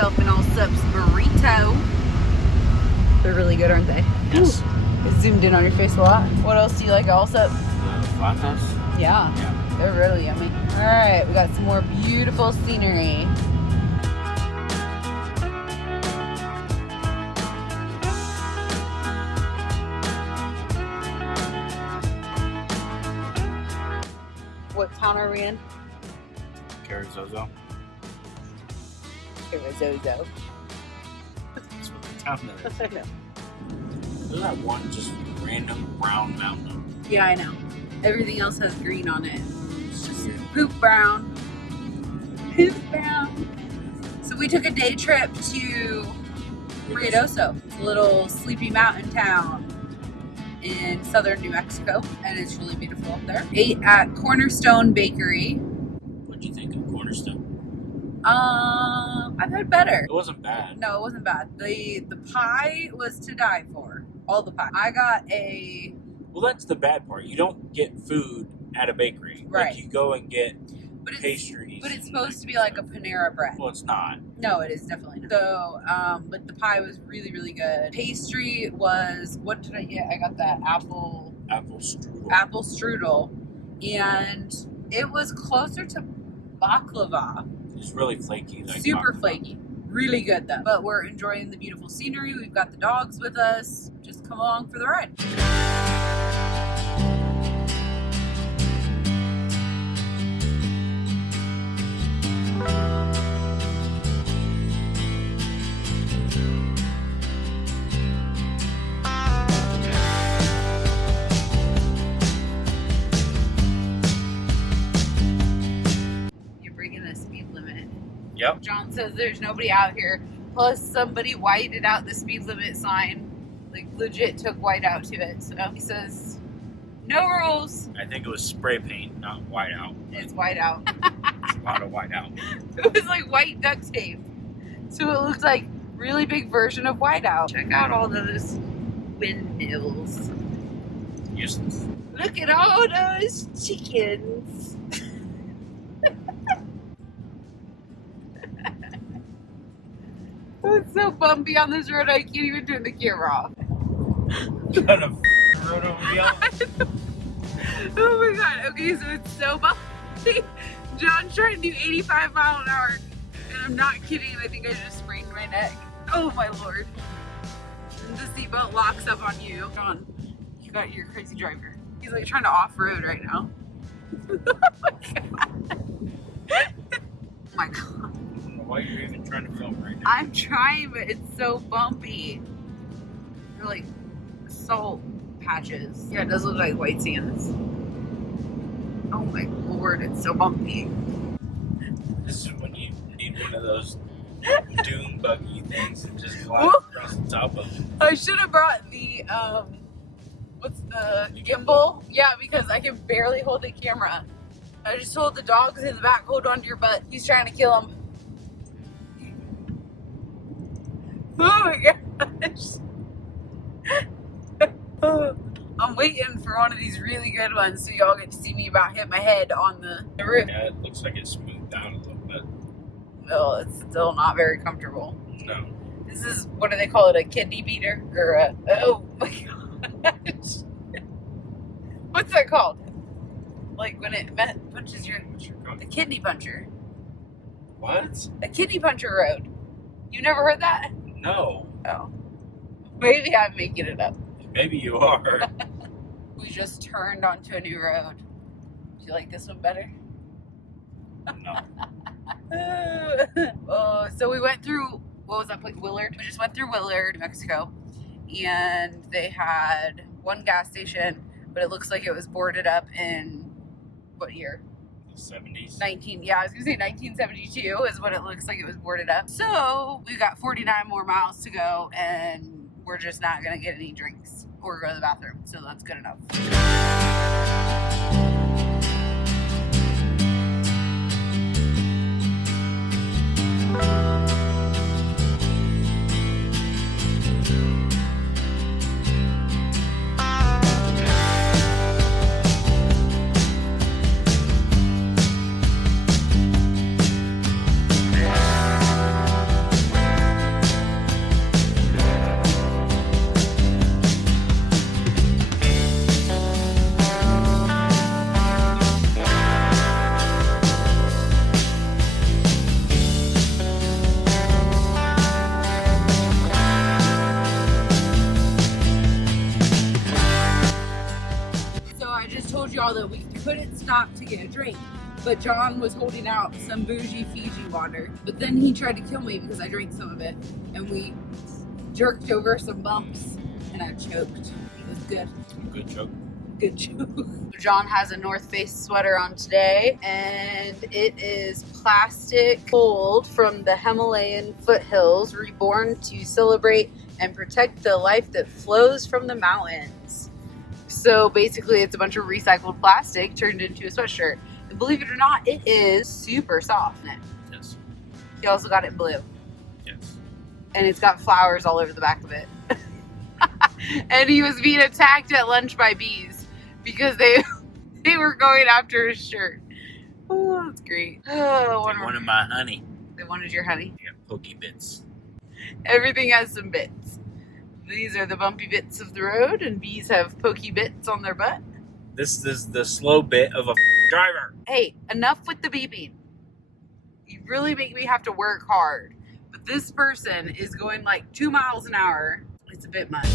myself an all-subs burrito. They're really good, aren't they? Yes. It zoomed in on your face a lot. What else do you like at all-subs? Flautas? Yeah. They're really yummy. All right, we got some more beautiful scenery. What town are we in? Ruidoso. Ruidoso. That's what the town is. I know. There's that one just random brown mountain. Yeah, I know. Everything else has green on it. It's just poop brown. Poop brown. So we took a day trip to Ruidoso. It's a little sleepy mountain town in southern New Mexico, and it's really beautiful up there. Ate at Cornerstone Bakery. What'd you think of Cornerstone? I've had better. It wasn't bad. No, it wasn't bad. The pie was to die for. All the pie. I got a... Well, that's the bad part. You don't get food at a bakery. Right. Like, you go and get But pastries. But it's supposed to be like a Panera bread. Well, it's not. No, it is definitely not. So, but the pie was really, really good. Pastry was, what did I get? I got that apple strudel. And it was closer to baklava. It's really flaky. Like Super baklava. flaky. Really good though. But we're enjoying the beautiful scenery. We've got the dogs with us. Just come along for the ride. Yep. John says there's nobody out here. Plus, somebody whited out the speed limit sign. Like, legit took white out to it. So he says, no rules. I think it was spray paint, not white out. It's white out. It's a lot of white out. It was like white duct tape. So it looked like really big version of white out. Check out all those windmills. Useless. Look at all those chickens. It's so bumpy on this road, I can't even turn the camera off. Kind of road over the Oh my god, okay, so it's so bumpy. John's trying to do 85 mile an hour, and I'm not kidding, I think I just sprained my neck. Oh my lord. And the seatbelt locks up on you. John, you're a crazy driver. He's like trying to off-road right now. Oh my god. Why you're even trying to film right now? I'm trying, but it's so bumpy. They're like salt patches. Yeah, it does look like white sands. Oh my lord, it's so bumpy. This is when you need one of those doom buggy things and just glide across the top of it. I should have brought the, what's the gimbal? Yeah, because I can barely hold the camera. I just told the dogs in the back, hold on to your butt. He's trying to kill him. Oh my gosh. I'm waiting for one of these really good ones so y'all get to see me about hit my head on the roof. Yeah, it looks like it's smoothed down a little bit. Well, it's still not very comfortable. No. This is, what do they call it, a kidney beater? Or a, oh my gosh. What's that called? Like when it punches your, a kidney puncher. What? A kidney puncher road. You never heard that? No. Oh. Maybe I'm making it up. Maybe you are. We just turned onto a new road. Do you like this one better? No. So we went through, what was that place? Willard? We just went through Willard, New Mexico. And they had one gas station, but it looks like it was boarded up in, what year? The 70s. 1972 is what it looks like it was boarded up. So we've got 49 more miles to go, and we're just not gonna get any drinks or go to the bathroom. So that's good enough. couldn't stop to get a drink. But John was holding out some bougie Fiji water. But then he tried to kill me because I drank some of it. And we jerked over some bumps and I choked. It was good. Good joke. Good joke. John has a North Face sweater on today, and it is plastic gold from the Himalayan foothills, reborn to celebrate and protect the life that flows from the mountains. So basically it's a bunch of recycled plastic turned into a sweatshirt. And believe it or not, it is super soft. Yes. He also got it in blue. Yes. And it's got flowers all over the back of it. And he was being attacked at lunch by bees because they were going after his shirt. Oh, that's great. Oh, They wanted my honey. They wanted your honey. They got pokey bits. Everything has some bits. These are the bumpy bits of the road, and bees have pokey bits on their butt. This is the slow bit of a driver. Hey, enough with the beeping. You really make me have to work hard. But this person is going like 2 miles an hour. It's a bit much.